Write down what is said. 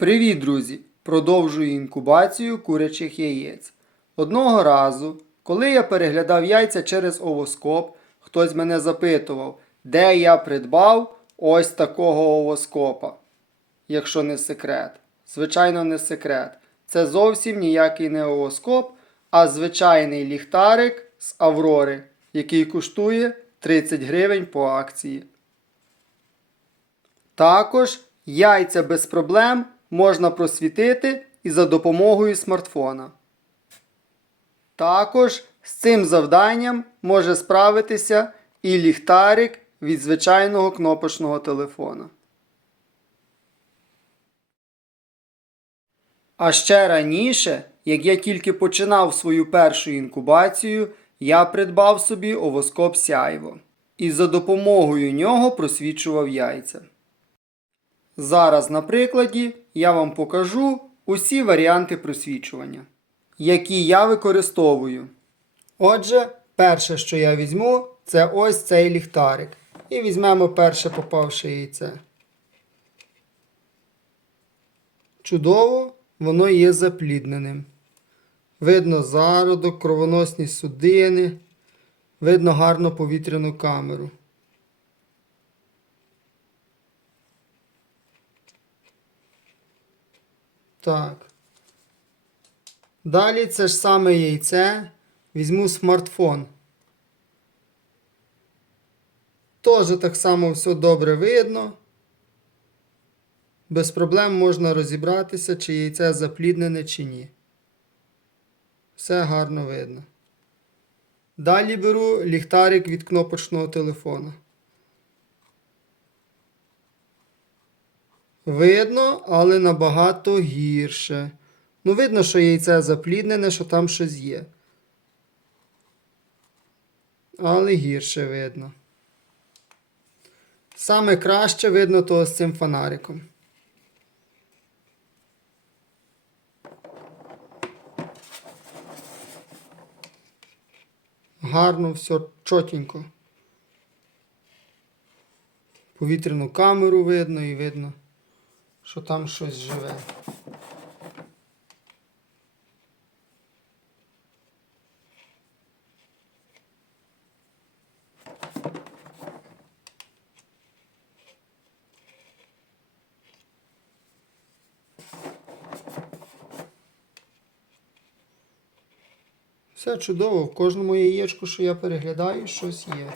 Привіт, друзі! Продовжую інкубацію курячих яєць. Одного разу, коли я переглядав яйця через овоскоп, хтось мене запитував, де я придбав ось такого овоскопа. Якщо не секрет. Звичайно, не секрет. Це зовсім ніякий не овоскоп, а звичайний ліхтарик з Аврори, який коштує 30 гривень по акції. Також яйця без проблем можна просвітити і за допомогою смартфона. Також з цим завданням може справитися і ліхтарик від звичайного кнопочного телефона. А ще раніше, як я тільки починав свою першу інкубацію, я придбав собі овоскоп сяйво і за допомогою нього просвічував яйця. Зараз на прикладі я вам покажу усі варіанти просвічування, які я використовую. Отже, перше, що я візьму, це ось цей ліхтарик. І візьмемо перше попавше яйце. Чудово, воно є заплідненим. Видно зародок, кровоносні судини, видно гарно повітряну камеру. Так. Далі це ж саме яйце. Візьму смартфон. Тоже так само все добре видно. Без проблем можна розібратися, чи яйце запліднене, чи ні. Все гарно видно. Далі беру ліхтарик від кнопочного телефона. Видно, але набагато гірше. Ну, видно, що яйце запліднене, що там щось є. Але гірше видно. Саме краще видно то з цим фонариком. Гарно, все чотенько. Повітряну камеру видно і видно, що там щось живе. Все чудово, в кожному яєчку, що я переглядаю, щось є.